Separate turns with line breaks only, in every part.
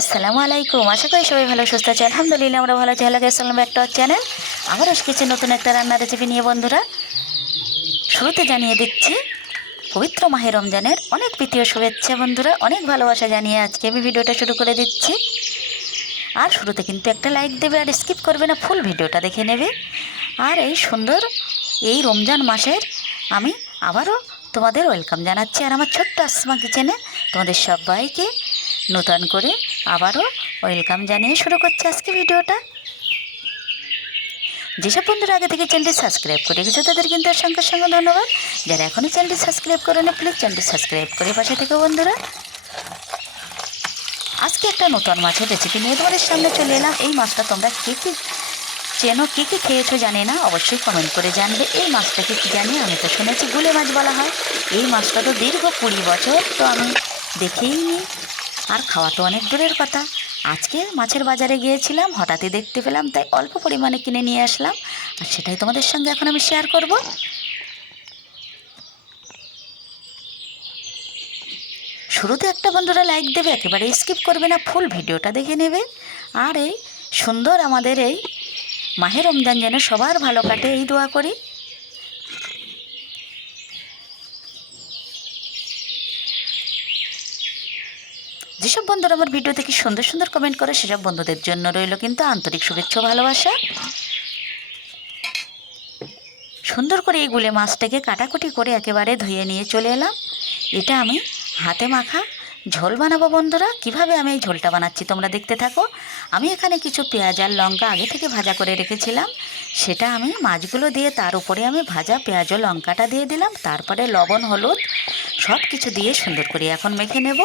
আসসালামু আলাইকুম। আশা করি সবাই ভালো, সুস্থ আছে আলহামদুলিল্লাহ, আমরা ভালো আছি। হ্যালো আসসালাম একটা চ্যানেল আবার এসেছি নতুন একটা রান্নার রেসিপি নিয়ে বন্ধুরা। শুরুতে জানিয়ে দিচ্ছি, পবিত্র মাহে রমজানের অনেক প্রীতীয় শুভেচ্ছা বন্ধুরা। অনেক ভালোবাসা জানিয়ে আজকে আমি ভিডিওটা শুরু করে দিচ্ছি। আর শুরুতে কিন্তু একটা লাইক দেবে আর স্কিপ করবে না ফুল ভিডিওটা দেখে নেবে। আর এই সুন্দর এই রমজান মাসের আমি আবারও তোমাদের ওয়েলকাম জানাচ্ছি। আর আমার ছোট্ট আসমা কিচেনে তোমাদের সবাইকে নতুন করে আবারও ওয়েলকাম জানিয়ে শুরু করছে আজকে ভিডিওটা। যেসব বন্ধুরা আগে থেকে চ্যানেলটি সাবস্ক্রাইব করে গেছে তাদের কিন্তু সঙ্গে সঙ্গে ধন্যবাদ। যারা এখনও চ্যানেলটি সাবস্ক্রাইব করে না প্লিজ চ্যানেলটি সাবস্ক্রাইব করে পাশে থেকে বন্ধুরা। আজকে একটা নতুন মাছের রেসিপি নিয়ে তোমাদের সামনে চলে এলাম। এই মাছটা তোমরা কে কী চেনো কে কী খেয়েছো জানি না, অবশ্যই কমেন্ট করে জানবে। এই মাছটাকে কী জানি, আমি তো শুনেছি গুলে মাছ বলা হয়। এই মাছটা তো দীর্ঘ কুড়ি বছর তো আমি দেখেই নি আর খাওয়া তো অনেক দূরের কথা। আজকে মাছের বাজারে গিয়েছিলাম, হঠাৎই দেখতে পেলাম, তাই অল্প পরিমাণে কিনে নিয়ে আসলাম। আর সেটাই তোমাদের সঙ্গে এখন আমি শেয়ার করব। শুরুতে একটা বন্ধুরা লাইক দেবে একেবারে স্কিপ করবে না ফুল ভিডিওটা দেখে নেবে। আর এই সুন্দর আমাদের এই মাহে রমজান যেন সবার ভালো কাটে, এই দোয়া করি। যেসব বন্ধুরা আমার ভিডিও দেখে সুন্দর সুন্দর কমেন্ট করে, সেসব বন্ধুদের জন্য রইল কিন্তু আন্তরিক শুভেচ্ছা ভালোবাসা। সুন্দর করে এই গুলে মাছটাকে কাটাকুটি করে একেবারে ধুয়ে নিয়ে চলে এলাম। এটা আমি হাতে মাখা ঝোল বানাবো বন্ধুরা। কীভাবে আমি এই ঝোলটা বানাচ্ছি তোমরা দেখতে থাকো। আমি এখানে কিছু পেঁয়াজ আর লঙ্কা আগে থেকে ভাজা করে রেখেছিলাম। সেটা আমি মাছগুলো দিয়ে তার উপরে আমি ভাজা পেঁয়াজ ও লঙ্কাটা দিয়ে দিলাম। তারপরে লবণ, হলুদ সব কিছু দিয়ে সুন্দর করে এখন মেখে নেব।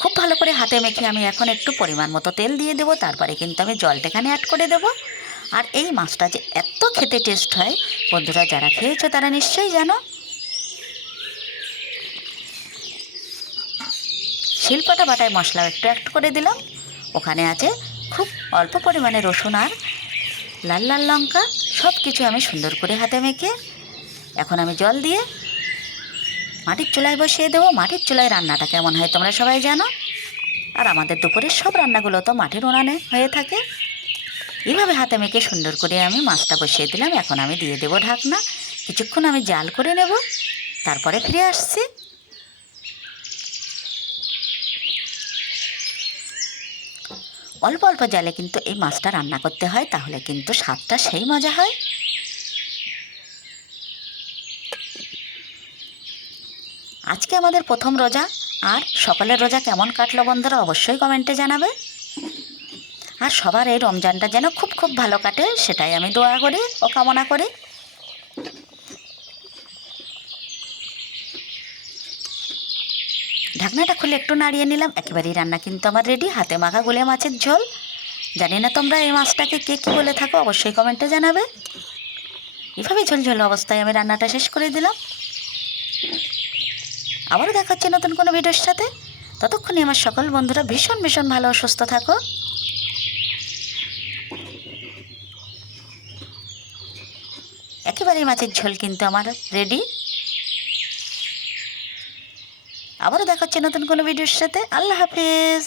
খুব ভালো করে হাতে মেখে আমি এখন একটু পরিমাণ মতো তেল দিয়ে দেবো, তারপরে কিন্তু আমি জলটা এখানে অ্যাড করে দেবো। আর এই মাছটা যে এত খেতে টেস্ট হয়, বন্ধুরা যারা খেয়েছো তারা নিশ্চয়ই জানো। শিল্পটা বাটায় মশলা একটু অ্যাড করে দিলাম। ওখানে আছে খুব অল্প পরিমাণে রসুন আর লাল লাল লঙ্কা সব কিছু আমি সুন্দর করে হাতে মেখে এখন আমি জল দিয়ে মাটির চুলায় বসিয়ে দেবো, মাটির চুলায় রান্নাটা কেমন হয় তোমরা সবাই জানো? আর আমাদের দুপুরের সব রান্নাগুলো তো মাটির উনানে হয়ে থাকে। এইভাবে হাতে মেখে সুন্দর করে আমি মাছটা বসিয়ে দিলাম, এখন আমি দিয়ে দেবো ঢাকনা। কিছুক্ষণ আমি জাল করে নেব, তারপরে ফিরে আসছি। অল্প অল্প জালে কিন্তু এই মাছটা রান্না করতে হয়, তাহলে কিন্তু স্বাদটা সেই মজা হয়। আজকে আমাদের প্রথম রোজা, আর সকালের রোজা কেমন কাটলো বন্ধুরা অবশ্যই কমেন্টে জানাবে। আর সবার এই রমজানটা যেন খুব খুব ভালো কাটে, সেটাই আমি দোয়া করি ও কামনা করি। ঢাকনাটা খুলে একটু নাড়িয়ে নিলাম, একেবারেই রান্না কিন্তু আমার রেডি হাতে মাখা গুলে মাছের ঝোল। জানি না তোমরা এই মাছটাকে কে কী বলে থাকো, অবশ্যই কমেন্টে জানাবে। এভাবে ঝোলঝোল অবস্থায় আমি রান্নাটা শেষ করে দিলাম। আবারও দেখা হচ্ছে নতুন কোনো ভিডিওর সাথে। ততক্ষণে আমার সকল বন্ধুরা ভীষণ ভীষণ ভালো সুস্থ থাকো। একেবারে মাছের ঝোল কিন্তু আমার রেডি আবারও দেখা হচ্ছে নতুন কোনো ভিডিওর সাথে। আল্লাহ হাফিজ।